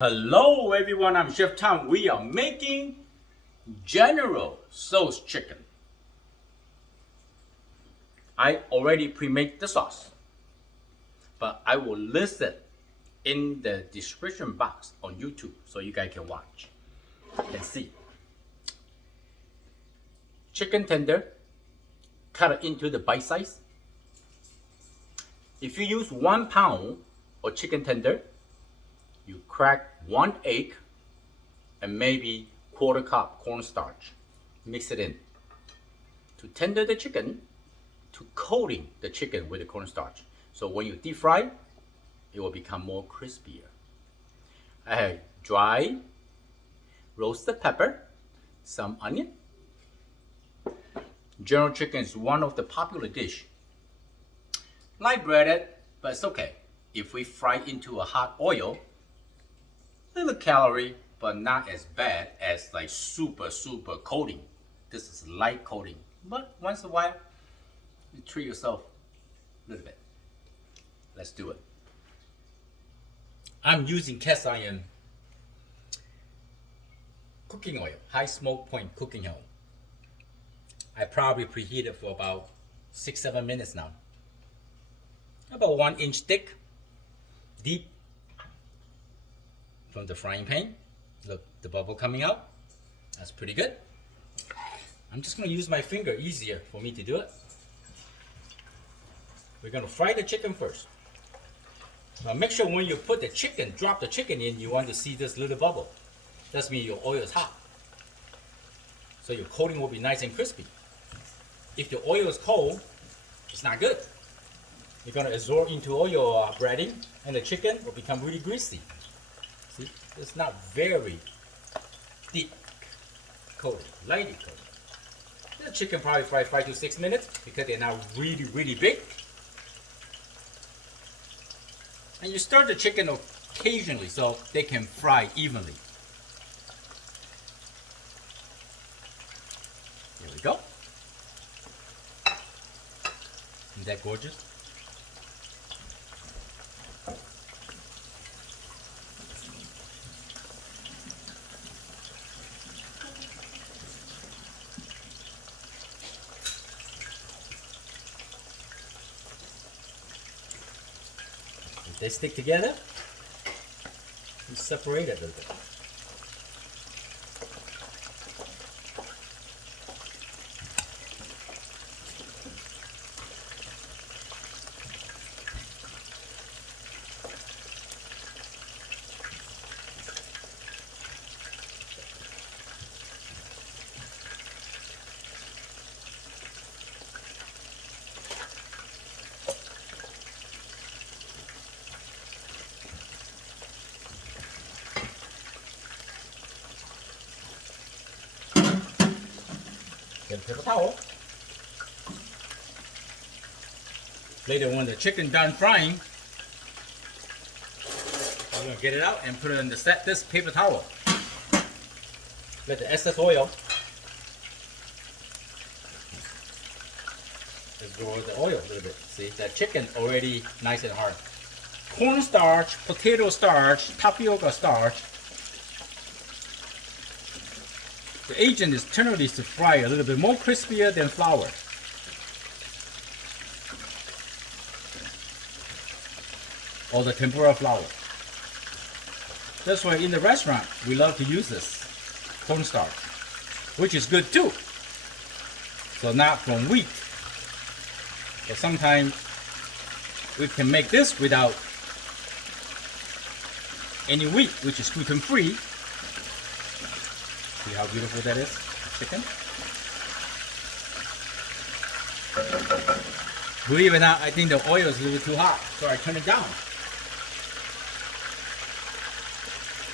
Hello everyone, I'm Chef Tom. We are making General Tso's chicken. I already pre-made the sauce, but I will list it in the description box on YouTube so you guys can watch and see. Chicken tender, cut it into the bite size. If you use 1 pound of chicken tender, you crack 1 egg and maybe quarter cup cornstarch. Mix it in. To tender the chicken, to coating the chicken with the cornstarch. So when you deep fry, it will become more crispier. I have dry roasted pepper, some onion. General chicken is one of the popular dish. Light breaded, but it's okay. If we fry into a hot oil, little calorie, but not as bad as like super coating. This is light coating, but once in a while, you treat yourself a little bit. Let's do it. I'm using cast iron cooking oil, high smoke point cooking oil. I probably preheat it for about 6-7 minutes now. About 1 inch thick, deep from the frying pan. Look, the bubble coming out. That's pretty good. I'm just going to use my finger, easier for me to do it. We're going to fry the chicken first. Now make sure when you put the chicken, drop the chicken in, you want to see this little bubble. That means your oil is hot. So your coating will be nice and crispy. If the oil is cold, it's not good. You're going to absorb into all your breading and the chicken will become really greasy. See, it's not very deep coating, lightly coated. The chicken probably fry 5 to 6 minutes because they're not really big. And you stir the chicken occasionally so they can fry evenly. Here we go. Isn't that gorgeous? If they stick together, you separate it a little bit. Get a paper towel. Later when the chicken done frying, we're gonna get it out and put it in this paper towel. Let the excess oil absorb the oil a little bit. See, that chicken already nice and hard. Cornstarch, potato starch, tapioca starch. The agent is generally to fry a little bit more crispier than flour. Or the tempura flour. That's why in the restaurant we love to use this cornstarch, which is good too. So not from wheat. But sometimes we can make this without any wheat, which is gluten free. See how beautiful that is, chicken? Believe it or not, I think the oil is a little too hot, so I turn it down.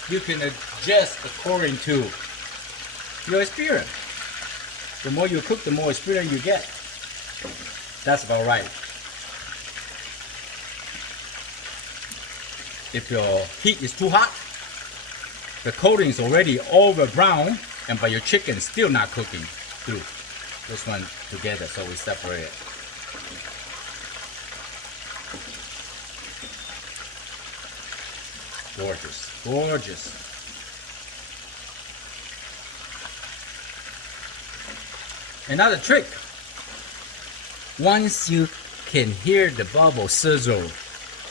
You can adjust according to your experience. The more you cook, the more experience you get. That's about right. If your heat is too hot, the coating is already over brown, but your chicken is still not cooking through. This one together, so we separate it. Gorgeous, gorgeous. Another trick. Once you can hear the bubble sizzle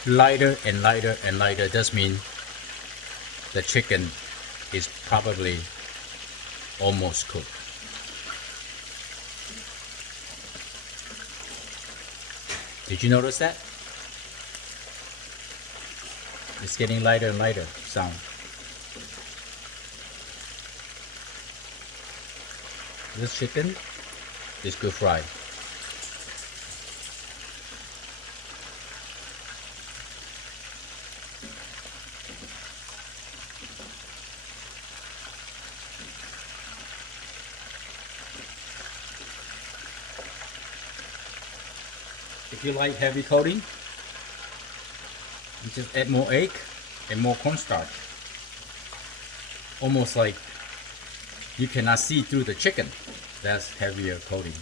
lighter and lighter and lighter, that means the chicken is probably almost cooked. Did you notice that? It's getting lighter and lighter sound. This chicken is good fried. If you like heavy coating, you just add more egg and more cornstarch. Almost like you cannot see through the chicken. That's heavier coating.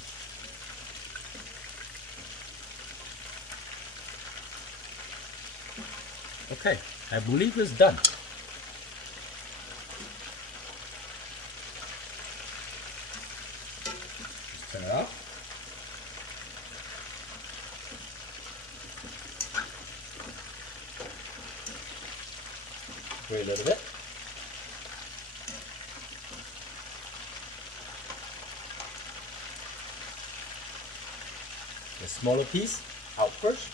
Okay, I believe it's done. Just turn it up. Wait a little bit. The smaller piece out first.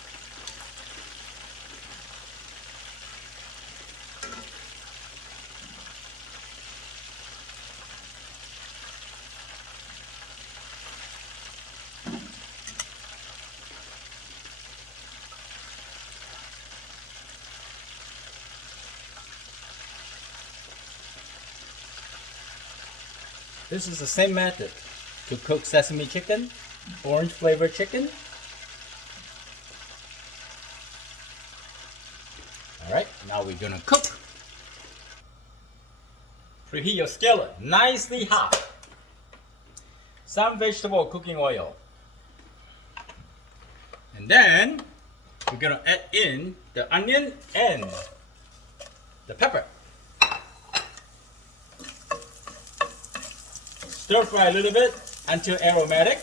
This is the same method to cook sesame chicken, orange flavored chicken. Alright, now we're gonna cook. Preheat your skillet nicely hot. Some vegetable cooking oil. And then we're gonna add in the onion and the pepper. Stir fry a little bit until aromatic.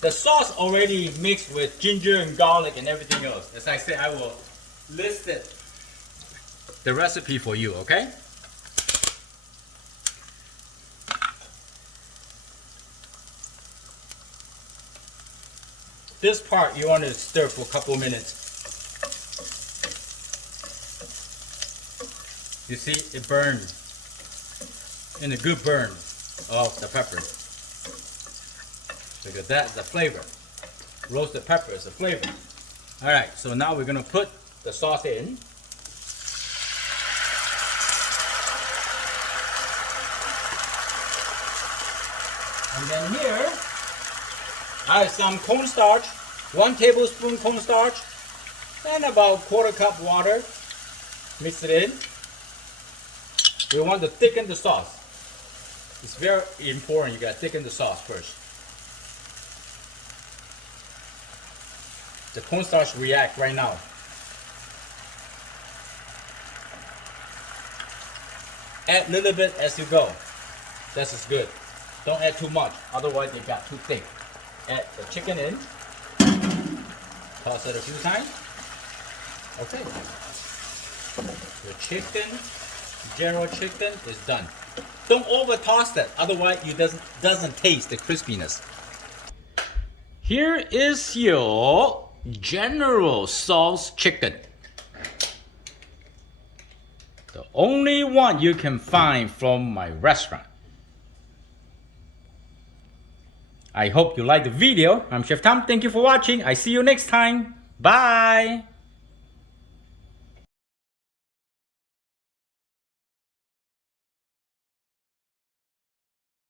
The sauce already mixed with ginger and garlic and everything else. As I said, I will list it, the recipe for you, okay? This part you want to stir for a couple minutes. You see, it burned. And a good burn of the pepper. Because that's the flavor. Roasted pepper is the flavor. Alright, so now we're going to put the sauce in. And then here, I have some cornstarch, 1 tablespoon cornstarch, and about 1/4 cup water. Mix it in. We want to thicken the sauce. It's very important, you gotta thicken the sauce first. The cornstarch react right now. Add a little bit as you go. This is good. Don't add too much, otherwise it got too thick. Add the chicken in. Toss it a few times. Okay. The chicken, general chicken is done. Don't over toss that, otherwise it doesn't taste the crispiness. Here is your General Tso's chicken. The only one you can find from my restaurant. I hope you liked the video. I'm Chef Tom. Thank you for watching. I see you next time. Bye.